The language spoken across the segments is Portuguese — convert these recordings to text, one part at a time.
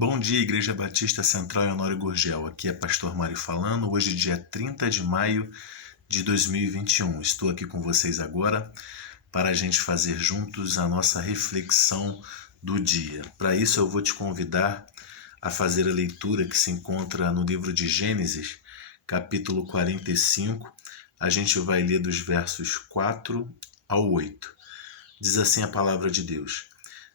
Bom dia, Igreja Batista Central em Honório Gurgel. Aqui é Pastor Mário falando. Hoje, dia 30 de maio de 2021. Estou aqui com vocês agora para a gente fazer juntos a nossa reflexão do dia. Para isso, eu vou te convidar a fazer a leitura que se encontra no livro de Gênesis, capítulo 45. A gente vai ler dos versos 4 ao 8. Diz assim a palavra de Deus: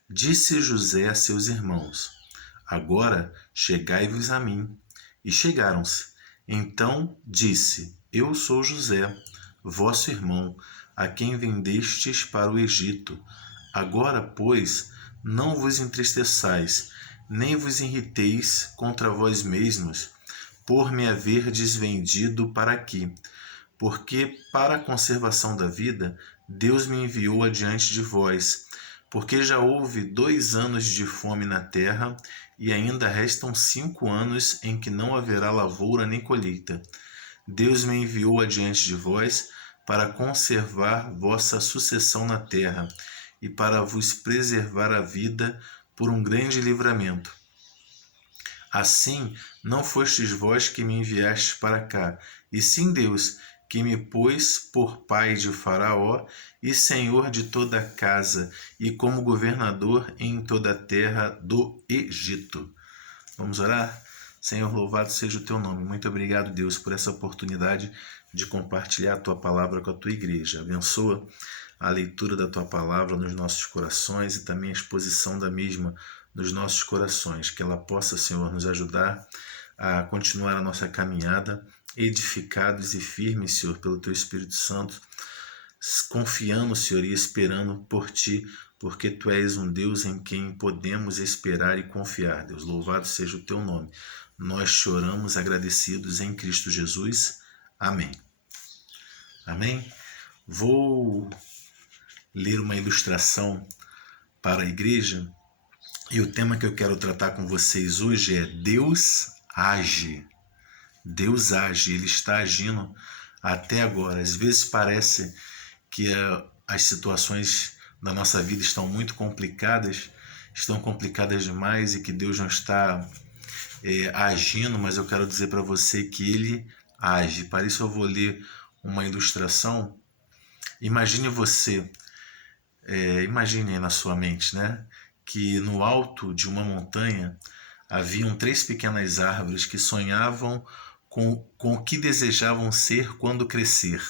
Disse José a seus irmãos: Agora chegai-vos a mim. E chegaram-se. Então disse: Eu sou José, vosso irmão, a quem vendestes para o Egito. Agora, pois, não vos entristeçais, nem vos irriteis contra vós mesmos, por me haverdes vendido para aqui. Porque para a conservação da vida, Deus me enviou adiante de vós. Porque já houve 2 anos de fome na terra, e ainda restam 5 anos em que não haverá lavoura nem colheita. Deus me enviou adiante de vós para conservar vossa sucessão na terra, e para vos preservar a vida por um grande livramento. Assim, não fostes vós que me enviastes para cá, e sim Deus, que me pôs por pai de Faraó e senhor de toda a casa, e como governador em toda a terra do Egito. Vamos orar? Senhor, louvado seja o teu nome. Muito obrigado, Deus, por essa oportunidade de compartilhar a tua palavra com a tua igreja. Abençoa a leitura da tua palavra nos nossos corações e também a exposição da mesma nos nossos corações. Que ela possa, Senhor, nos ajudar a continuar a nossa caminhada edificados e firmes, Senhor, pelo teu Espírito Santo, confiando, Senhor, e esperando por ti, porque tu és um Deus em quem podemos esperar e confiar. Deus, louvado seja o teu nome. Nós te oramos agradecidos em Cristo Jesus. Amém. Amém? Vou ler uma ilustração para a igreja e o tema que eu quero tratar com vocês hoje é Deus age. Deus age, Ele está agindo até agora. Às vezes parece que as situações da nossa vida estão muito complicadas, estão complicadas demais e que Deus não está agindo, mas eu quero dizer para você que Ele age. Para isso eu vou ler uma ilustração. Imagine você, imagine aí na sua mente, né, que no alto de uma montanha haviam 3 pequenas árvores que sonhavam com o que desejavam ser quando crescer.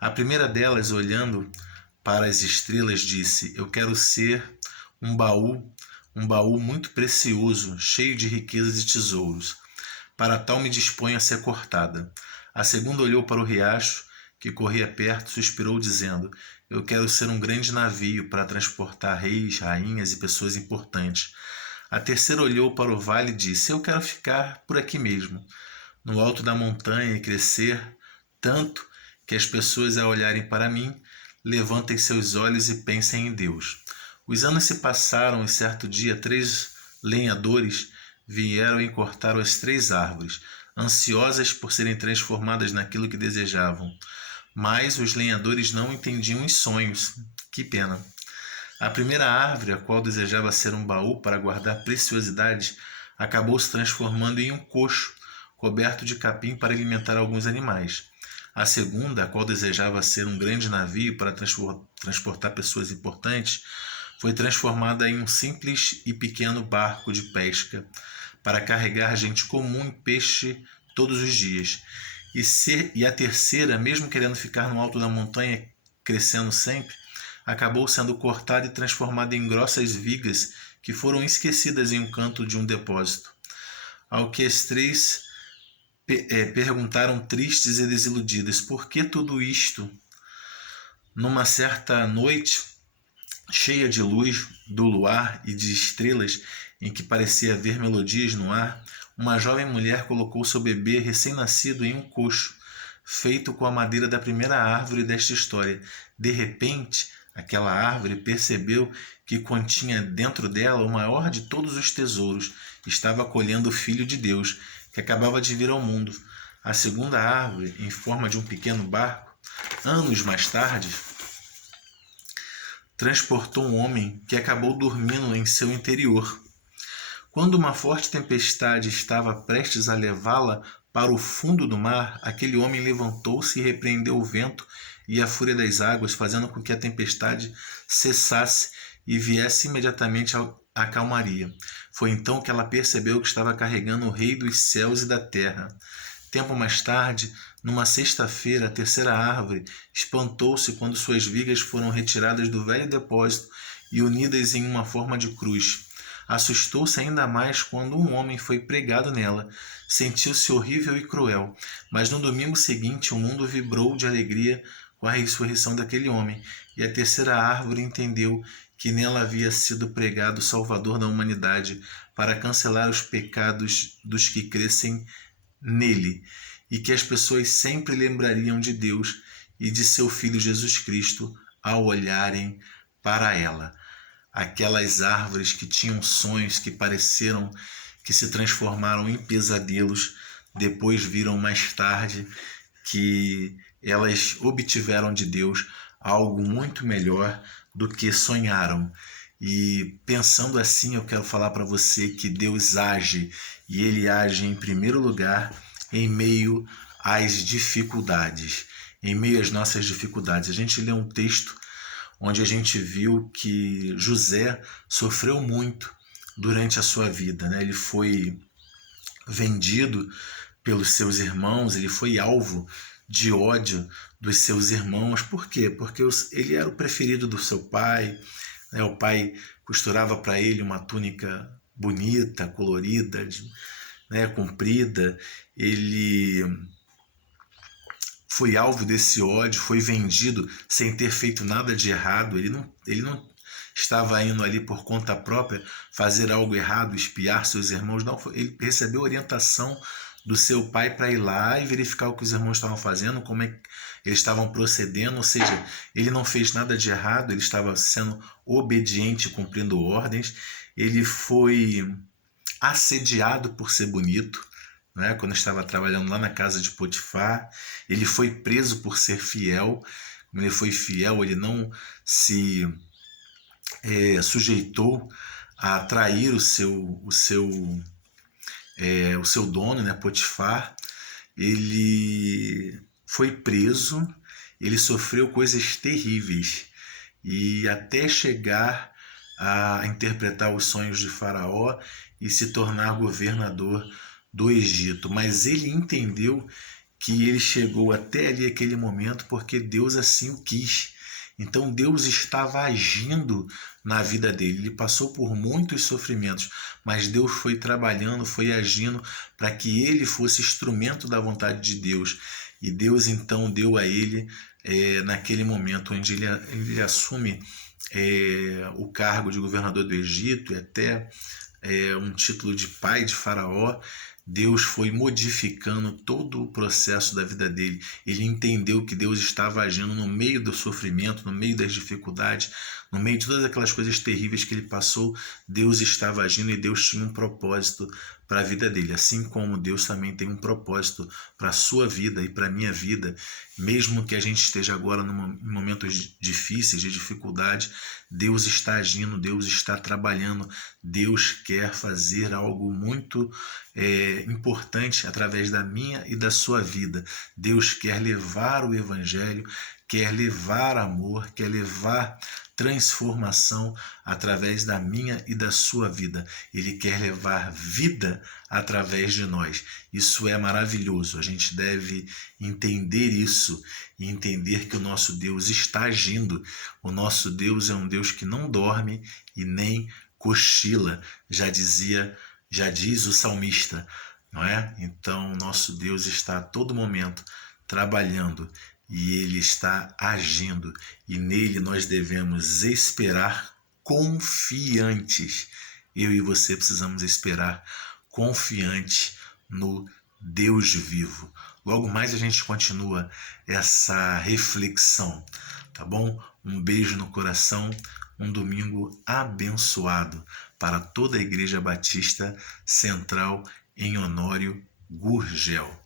A primeira delas, olhando para as estrelas, disse: Eu quero ser um baú muito precioso, cheio de riquezas e tesouros. Para tal me disponho a ser cortada. A segunda olhou para o riacho que corria perto, suspirou, dizendo: Eu quero ser um grande navio para transportar reis, rainhas e pessoas importantes. A terceira olhou para o vale e disse: Eu quero ficar por aqui mesmo, no alto da montanha, e crescer tanto que as pessoas, ao olharem para mim, levantem seus olhos e pensem em Deus. Os anos se passaram e certo dia 3 lenhadores vieram e cortaram as 3 árvores, ansiosas por serem transformadas naquilo que desejavam. Mas os lenhadores não entendiam os sonhos. Que pena! A primeira árvore, a qual desejava ser um baú para guardar preciosidades, acabou se transformando em um coxo, coberto de capim para alimentar alguns animais. A segunda, a qual desejava ser um grande navio para transportar pessoas importantes, foi transformada em um simples e pequeno barco de pesca para carregar gente comum e peixe todos os dias. E a terceira, mesmo querendo ficar no alto da montanha, crescendo sempre, acabou sendo cortada e transformada em grossas vigas que foram esquecidas em um canto de um depósito. Ao que as 3 perguntaram tristes e desiludidas: Por que tudo isto? Numa certa noite, cheia de luz do luar e de estrelas, em que parecia haver melodias no ar, uma jovem mulher colocou seu bebê recém-nascido em um coxo, feito com a madeira da primeira árvore desta história. De repente, aquela árvore percebeu que continha dentro dela o maior de todos os tesouros. Estava acolhendo o Filho de Deus, que acabava de vir ao mundo. A segunda árvore, em forma de um pequeno barco, anos mais tarde, transportou um homem que acabou dormindo em seu interior. Quando uma forte tempestade estava prestes a levá-la para o fundo do mar, aquele homem levantou-se e repreendeu o vento e a fúria das águas, fazendo com que a tempestade cessasse e viesse imediatamente à calmaria. Foi então que ela percebeu que estava carregando o Rei dos céus e da terra. Tempo mais tarde, numa sexta-feira, a terceira árvore espantou-se quando suas vigas foram retiradas do velho depósito e unidas em uma forma de cruz. Assustou-se ainda mais quando um homem foi pregado nela. Sentiu-se horrível e cruel, mas no domingo seguinte o mundo vibrou de alegria com a ressurreição daquele homem, e a terceira árvore entendeu que nela havia sido pregado o Salvador da humanidade para cancelar os pecados dos que crescem nele, e que as pessoas sempre lembrariam de Deus e de seu Filho Jesus Cristo ao olharem para ela. Aquelas árvores que tinham sonhos que pareceram que se transformaram em pesadelos, depois viram mais tarde que elas obtiveram de Deus algo muito melhor do que sonharam. E pensando assim, eu quero falar para você que Deus age, e Ele age em primeiro lugar em meio às dificuldades, em meio às nossas dificuldades. A gente lê um texto onde a gente viu que José sofreu muito durante a sua vida, né? Ele foi vendido pelos seus irmãos, ele foi alvo de ódio dos seus irmãos. Por quê? Porque ele era o preferido do seu pai, né? O pai costurava para ele uma túnica bonita, colorida, né, comprida. Ele foi alvo desse ódio, foi vendido sem ter feito nada de errado. Ele não estava indo ali por conta própria fazer algo errado, espiar seus irmãos. Não, ele recebeu orientação do seu pai para ir lá e verificar o que os irmãos estavam fazendo, como é que eles estavam procedendo. Ou seja, ele não fez nada de errado, ele estava sendo obediente, cumprindo ordens. Ele foi assediado por ser bonito, né? Quando estava trabalhando lá na casa de Potifar. Ele foi preso por ser fiel. Como ele foi fiel, ele não se sujeitou a trair o seu dono, né, Potifar. Ele foi preso, ele sofreu coisas terríveis, e até chegar a interpretar os sonhos de Faraó e se tornar governador do Egito. Mas ele entendeu que ele chegou até ali aquele momento porque Deus assim o quis. Então Deus estava agindo na vida dele. Ele passou por muitos sofrimentos, mas Deus foi trabalhando, foi agindo para que ele fosse instrumento da vontade de Deus. E Deus então deu a ele, naquele momento onde ele assume o cargo de governador do Egito e até um título de pai de Faraó. Deus foi modificando todo o processo da vida dele. Ele entendeu que Deus estava agindo no meio do sofrimento, no meio das dificuldades, no meio de todas aquelas coisas terríveis que ele passou. Deus estava agindo e Deus tinha um propósito para a vida dele. Assim como Deus também tem um propósito para a sua vida e para a minha vida. Mesmo que a gente esteja agora em momentos difíceis, de dificuldade, Deus está agindo, Deus está trabalhando. Deus quer fazer algo muito importante através da minha e da sua vida. Deus quer levar o Evangelho, quer levar amor, quer levar transformação através da minha e da sua vida. Ele quer levar vida através de nós. Isso é maravilhoso. A gente deve entender isso e entender que o nosso Deus está agindo. O nosso Deus é um Deus que não dorme e nem cochila, já diz o salmista, não é? Então, nosso Deus está a todo momento trabalhando e Ele está agindo, e nele nós devemos esperar confiantes. Eu e você precisamos esperar confiante no Deus vivo. Logo mais a gente continua essa reflexão, tá bom? Um beijo no coração, um domingo abençoado para toda a Igreja Batista Central em Honório, Gurgel.